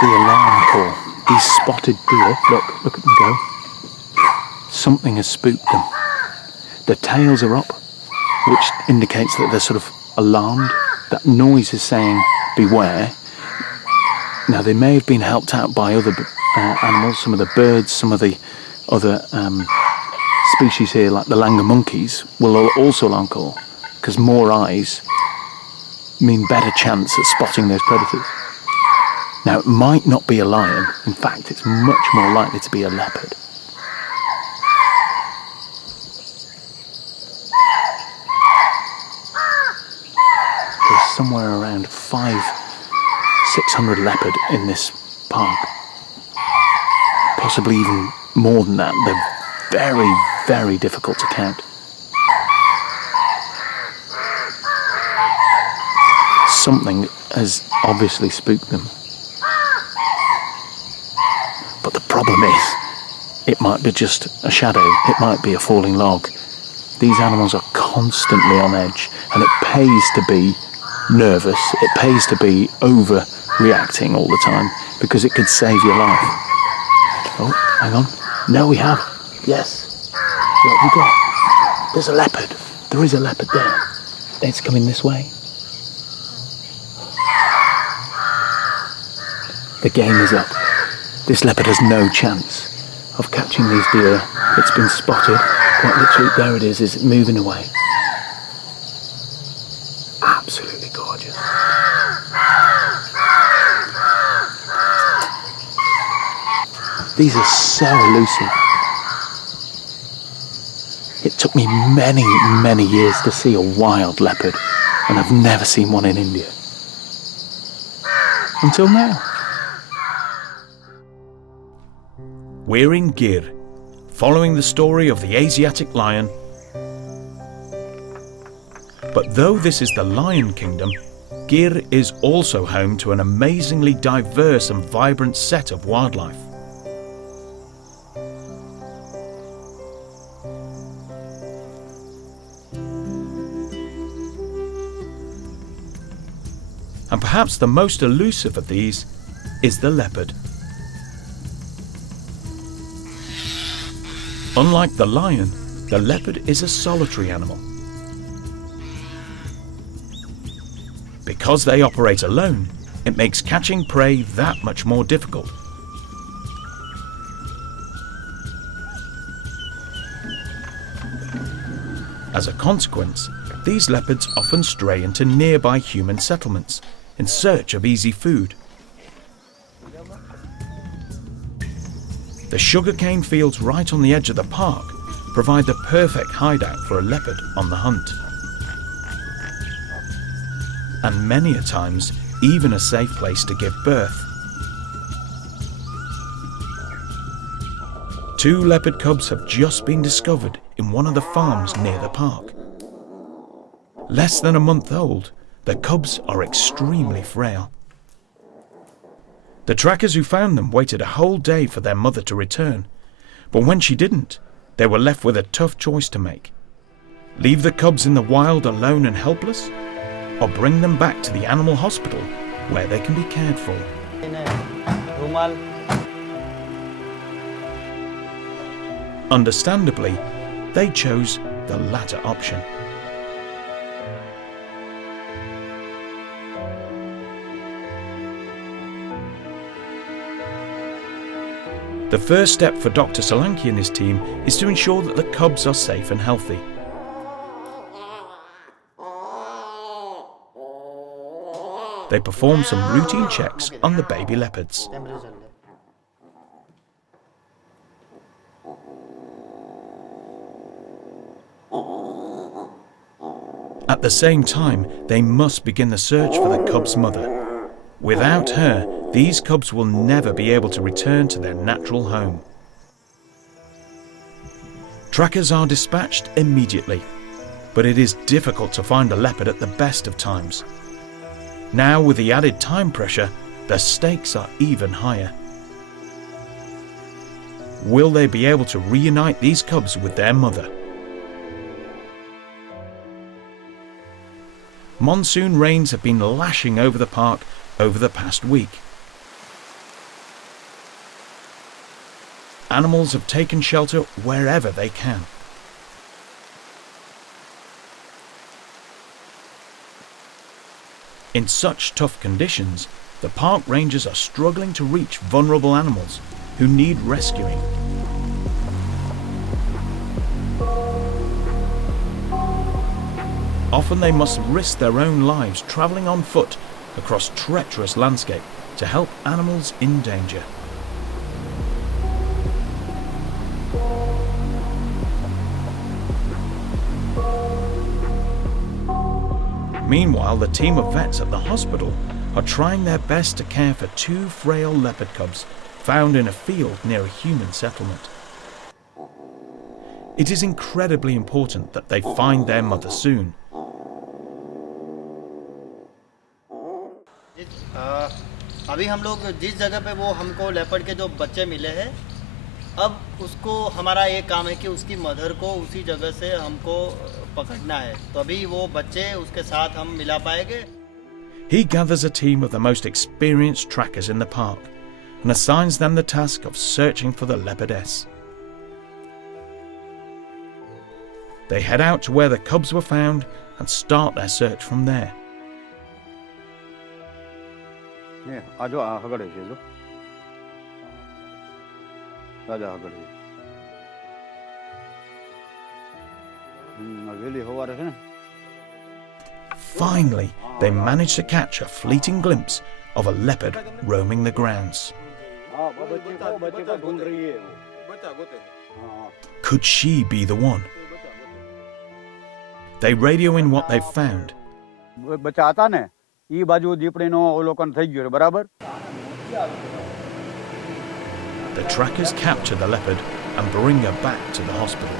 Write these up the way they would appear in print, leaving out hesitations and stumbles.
the alarm call. These spotted deer, look at them go. Something has spooked them. Their tails are up, which indicates that they're sort of alarmed. That noise is saying, beware. Now, they may have been helped out by other animals, some of the birds, some of the other species here, like the langur monkeys, will also alarm call, because more eyes mean better chance at spotting those predators. Now, it might not be a lion. In fact, it's much more likely to be a leopard. There's somewhere around 600 leopard in this park. Possibly even more than that. They're very, very difficult to count. Something has obviously spooked them. But the problem is, it might be just a shadow, it might be a falling log. These animals are constantly on edge, and it pays to be nervous, it pays to be overreacting all the time, because it could save your life. Oh, hang on. No, we have. Yes. What have we got? There's a leopard. There is a leopard there. It's coming this way. The game is up. This leopard has no chance of catching these deer. It's been spotted. Quite literally, there it is moving away. Absolutely gorgeous. These are so elusive. It took me many, many years to see a wild leopard, and I've never seen one in India. Until now. We're in Gir, following the story of the Asiatic lion. But though this is the Lion Kingdom, Gir is also home to an amazingly diverse and vibrant set of wildlife. And perhaps the most elusive of these is the leopard. Unlike the lion, the leopard is a solitary animal. Because they operate alone, it makes catching prey that much more difficult. As a consequence, these leopards often stray into nearby human settlements in search of easy food. The sugarcane fields right on the edge of the park provide the perfect hideout for a leopard on the hunt. And many a times, even a safe place to give birth. 2 leopard cubs have just been discovered in one of the farms near the park. Less than a month old, the cubs are extremely frail. The trackers who found them waited a whole day for their mother to return, but when she didn't, they were left with a tough choice to make. Leave the cubs in the wild alone and helpless, or bring them back to the animal hospital where they can be cared for. Understandably, they chose the latter option. The first step for Dr. Solanki and his team is to ensure that the cubs are safe and healthy. They perform some routine checks on the baby leopards. At the same time, they must begin the search for the cub's mother. Without her, these cubs will never be able to return to their natural home. Trackers are dispatched immediately, but it is difficult to find a leopard at the best of times. Now, with the added time pressure, the stakes are even higher. Will they be able to reunite these cubs with their mother? Monsoon rains have been lashing over the park over the past week. Animals have taken shelter wherever they can. In such tough conditions, the park rangers are struggling to reach vulnerable animals who need rescuing. Often they must risk their own lives travelling on foot across treacherous landscape to help animals in danger. Meanwhile, the team of vets at the hospital are trying their best to care for 2 frail leopard cubs found in a field near a human settlement. It is incredibly important that they find their mother soon. अभी हम लोग जिस जगह पे वो हमको leopard के जो बच्चे मिले हैं, अब उसको हमारा ये काम है कि उसकी मदर को उसी जगह से हमको पकड़ना है, तो अभी वो बच्चे उसके साथ हम मिला पाएंगे. He gathers a team of the most experienced trackers in the park and assigns them the task of searching for the leopardess. They head out to where the cubs were found and start their search from there. Finally, they manage to catch a fleeting glimpse of a leopard roaming the grounds. Could she be the one? They radio in what they've found. The trackers capture the leopard and bring her back to the hospital.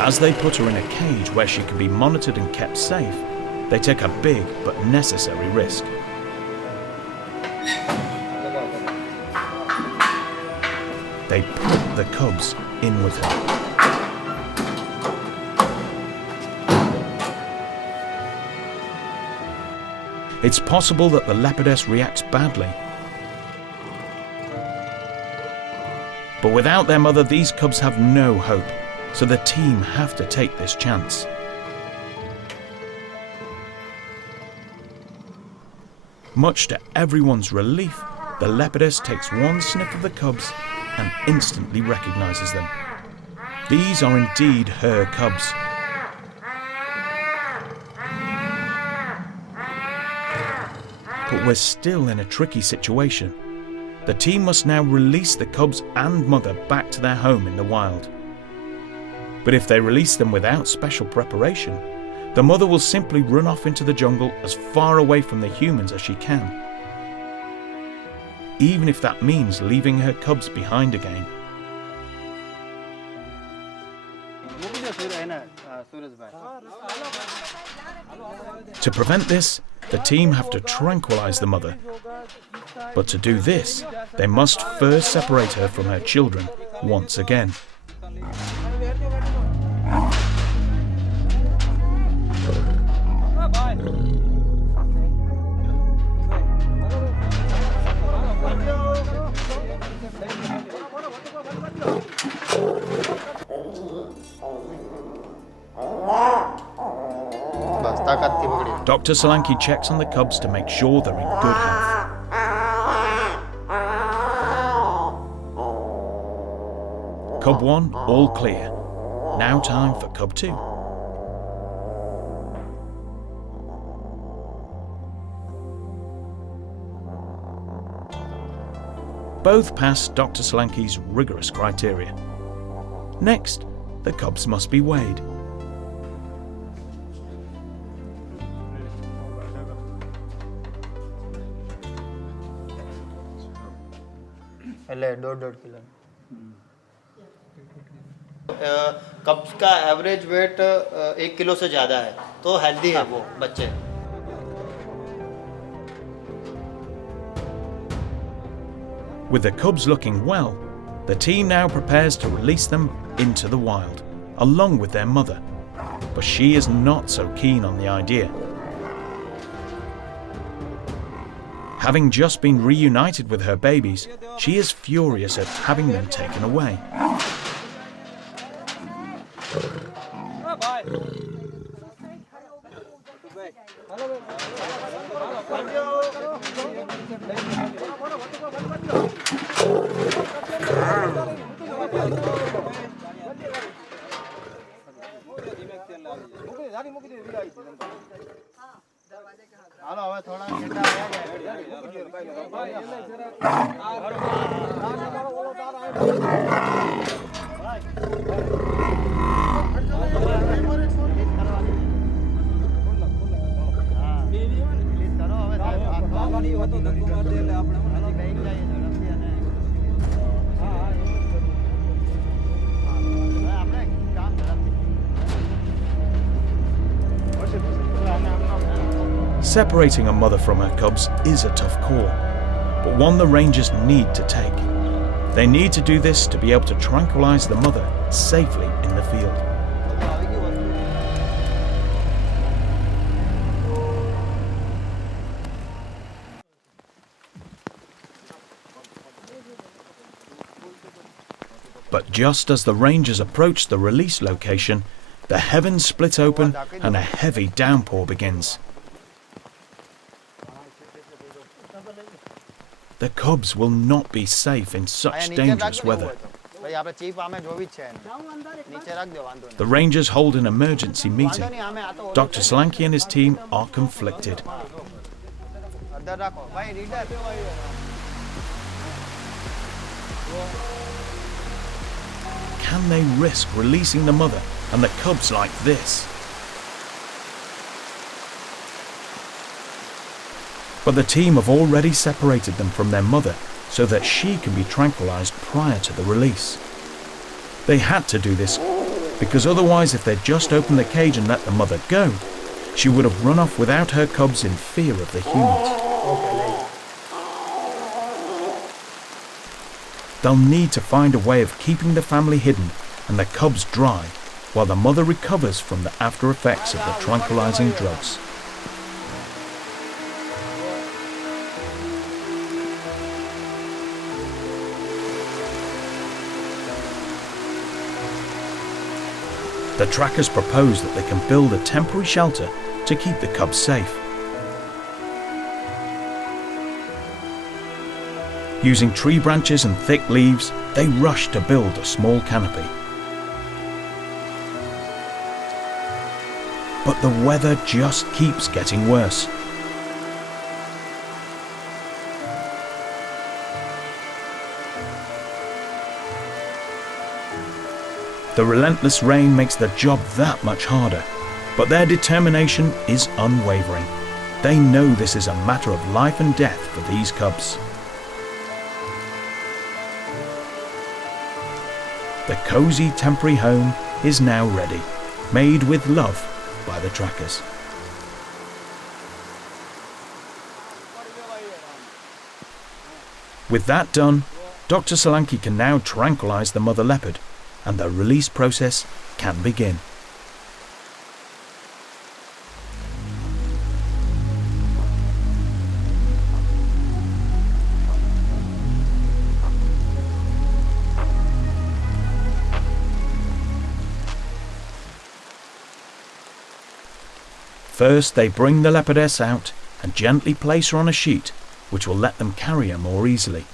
As they put her in a cage where she can be monitored and kept safe, they take a big but necessary risk. They put the cubs in with her. It's possible that the leopardess reacts badly. But without their mother, these cubs have no hope, so the team have to take this chance. Much to everyone's relief, the leopardess takes one sniff of the cubs and instantly recognizes them. These are indeed her cubs. But we're still in a tricky situation. The team must now release the cubs and mother back to their home in the wild. But if they release them without special preparation, the mother will simply run off into the jungle as far away from the humans as she can, even if that means leaving her cubs behind again. To prevent this, the team have to tranquilize the mother. But to do this, they must first separate her from her children once again. Dr. Solanki checks on the cubs to make sure they're in good health. Cub 1, all clear. Now time for Cub 2. Both pass Dr. Solanki's rigorous criteria. Next, the cubs must be weighed. कब्स का average weight 1 kilo से ज़्यादा है, तो healthy है वो बच्चे. With the cubs looking well, the team now prepares to release them into the wild, along with their mother. But she is not so keen on the idea. Having just been reunited with her babies, she is furious at having them taken away. Separating a mother from her cubs is a tough call, but one the rangers need to take. They need to do this to be able to tranquilize the mother safely in the field. But just as the rangers approach the release location, the heavens split open and a heavy downpour begins. The cubs will not be safe in such dangerous weather. The rangers hold an emergency meeting. Dr. Solanki and his team are conflicted. Can they risk releasing the mother and the cubs like this? But the team have already separated them from their mother so that she can be tranquilized prior to the release. They had to do this because otherwise, if they'd just opened the cage and let the mother go, she would have run off without her cubs in fear of the humans. They'll need to find a way of keeping the family hidden and the cubs dry while the mother recovers from the after effects of the tranquilizing drugs. The trackers propose that they can build a temporary shelter to keep the cubs safe. Using tree branches and thick leaves, they rush to build a small canopy. But the weather just keeps getting worse. The relentless rain makes the job that much harder, but their determination is unwavering. They know this is a matter of life and death for these cubs. The cozy temporary home is now ready, made with love by the trackers. With that done, Dr. Solanki can now tranquilize the mother leopard, and the release process can begin. First, they bring the leopardess out and gently place her on a sheet, which will let them carry her more easily.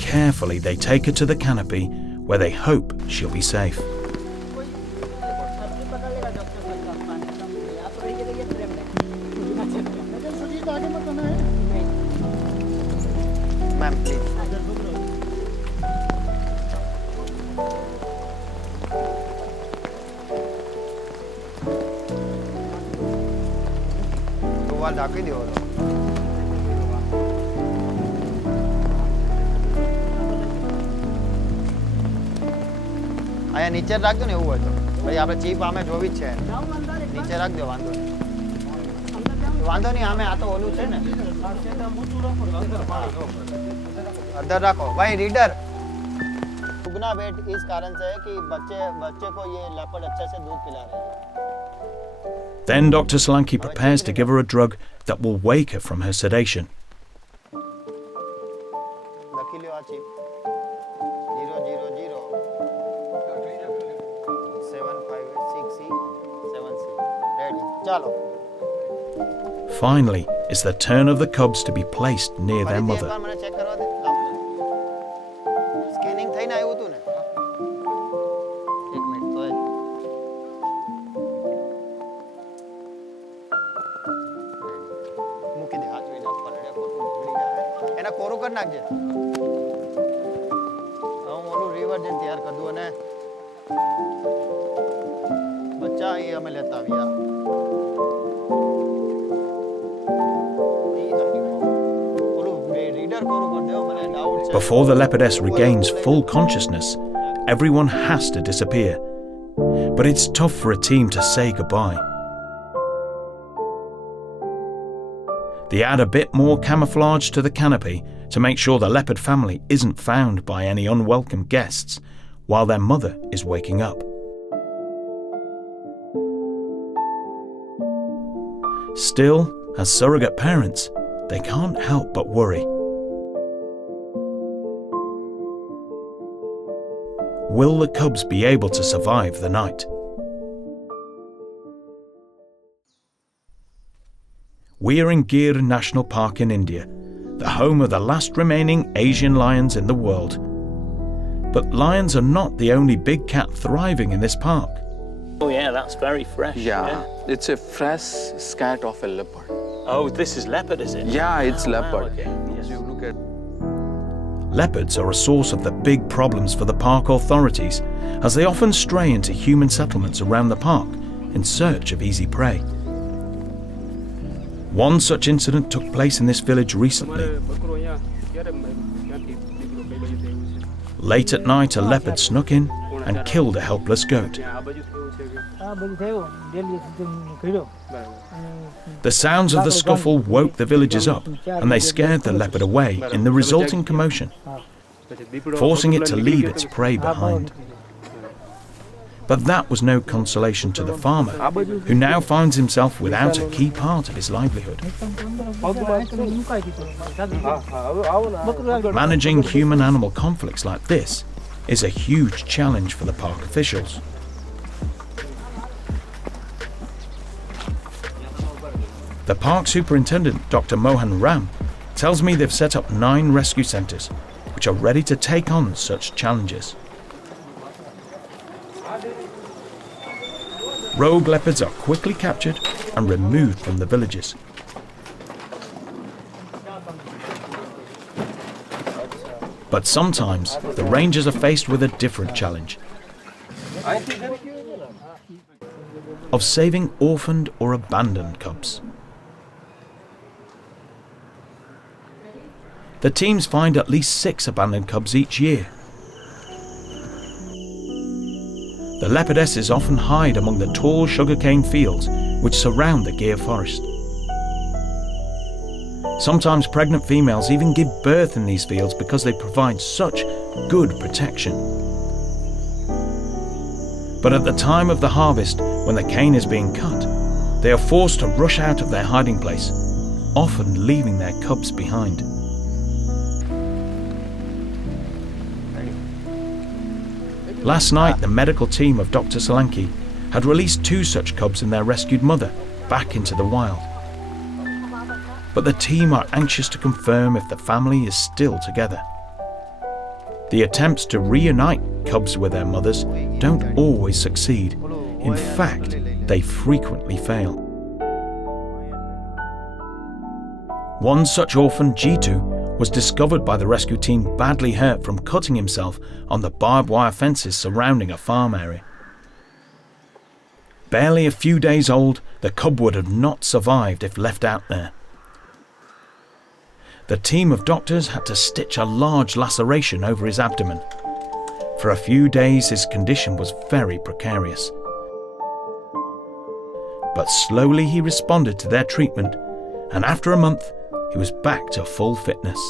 Carefully, they take her to the canopy, where they hope she'll be safe. Ma'am, please. ટુવાલ ઢાંકી દો. અહીંયા નીચે રાખજો ને એવું હોય તો ભાઈ આપણે ચીપ આમે જોવી જ છે નીચે રાખજો વાંધો નહીં વાંધો નહીં આમે આ તો ઓલું છે ને અંદર રાખો ભાઈ રીડર दुगना वेट इस कारण से है कि बच्चे को ये लेपर्ड अच्छे से दूध पिला रही है. Then Dr. Solanki prepares to give her a drug that will wake her from her sedation. लखी लो आ चिप 000 756C 7C ready. चलो. Finally, it's the turn of the cubs to be placed near their एक mother. बार मैंने check करवा दे. Scanning થઈ ને આવ્યું તું ને. એક મિનિટ તો મૂકી દે હાથ જોઈને પલડે ખોટું બગડી જાય. એના કોરું કરી નાખજે. હું ઓલું રિવર જેન તૈયાર કરી દઉં અને બચ્ચા એ અમે લેતા આવ્યા. Before the leopardess regains full consciousness, everyone has to disappear. But it's tough for a team to say goodbye. They add a bit more camouflage to the canopy to make sure the leopard family isn't found by any unwelcome guests while their mother is waking up. Still, as surrogate parents, they can't help but worry. Will the cubs be able to survive the night? We are in Gir National Park in India, the home of the last remaining Asian lions in the world. But lions are not the only big cat thriving in this park. Oh yeah, that's very fresh. Yeah, it's a fresh scat of a leopard. Oh, this is leopard, is it? Yeah, it's leopard. Wow, okay. Yes. You look at Leopards are a source of the big problems for the park authorities, as they often stray into human settlements around the park in search of easy prey. One such incident took place in this village recently. Late at night, a leopard snuck in and killed a helpless goat. The sounds of the scuffle woke the villagers up, and they scared the leopard away in the resulting commotion, forcing it to leave its prey behind. But that was no consolation to the farmer, who now finds himself without a key part of his livelihood. Managing human-animal conflicts like this is a huge challenge for the park officials. The park superintendent, Dr. Mohan Ram, tells me they've set up 9 rescue centres, which are ready to take on such challenges. Rogue leopards are quickly captured and removed from the villages. But sometimes the rangers are faced with a different challenge of saving orphaned or abandoned cubs. The teams find at least 6 abandoned cubs each year. The leopardesses often hide among the tall sugarcane fields which surround the Gir forest. Sometimes pregnant females even give birth in these fields because they provide such good protection. But at the time of the harvest, when the cane is being cut, they are forced to rush out of their hiding place, often leaving their cubs behind. Last night, the medical team of Dr. Solanki had released 2 such cubs and their rescued mother back into the wild. But the team are anxious to confirm if the family is still together. The attempts to reunite cubs with their mothers don't always succeed. In fact, they frequently fail. One such orphan, Jitu, was discovered by the rescue team badly hurt from cutting himself on the barbed wire fences surrounding a farm area. Barely a few days old, the cub would have not survived if left out there. The team of doctors had to stitch a large laceration over his abdomen. For a few days, his condition was very precarious. But slowly he responded to their treatment, and after a month, he was back to full fitness.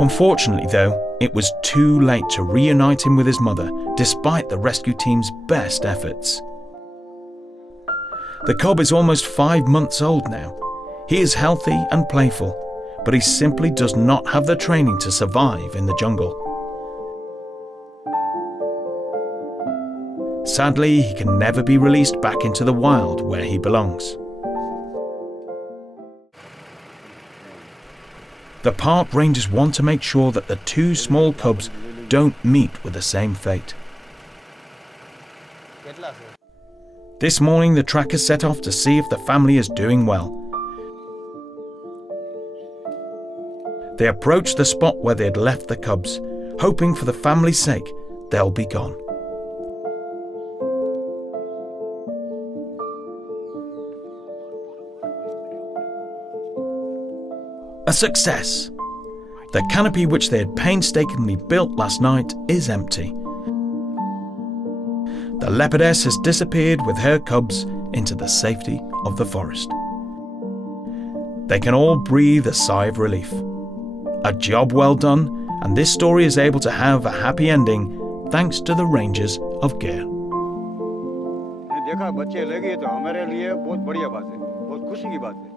Unfortunately, though, it was too late to reunite him with his mother, despite the rescue team's best efforts. The cub is almost 5 months old now. He is healthy and playful, but he simply does not have the training to survive in the jungle. Sadly, he can never be released back into the wild where he belongs. The park rangers want to make sure that the 2 small cubs don't meet with the same fate. This morning, the trackers set off to see if the family is doing well. They approached the spot where they had left the cubs, hoping for the family's sake they'll be gone. A success! The canopy which they had painstakingly built last night is empty. The leopardess has disappeared with her cubs into the safety of the forest. They can all breathe a sigh of relief. A job well done, and this story is able to have a happy ending thanks to the rangers of Gir. देखा बच्चे ले गए तो हमारे लिए बहुत बढ़िया बात है, बहुत खुशी की बात है।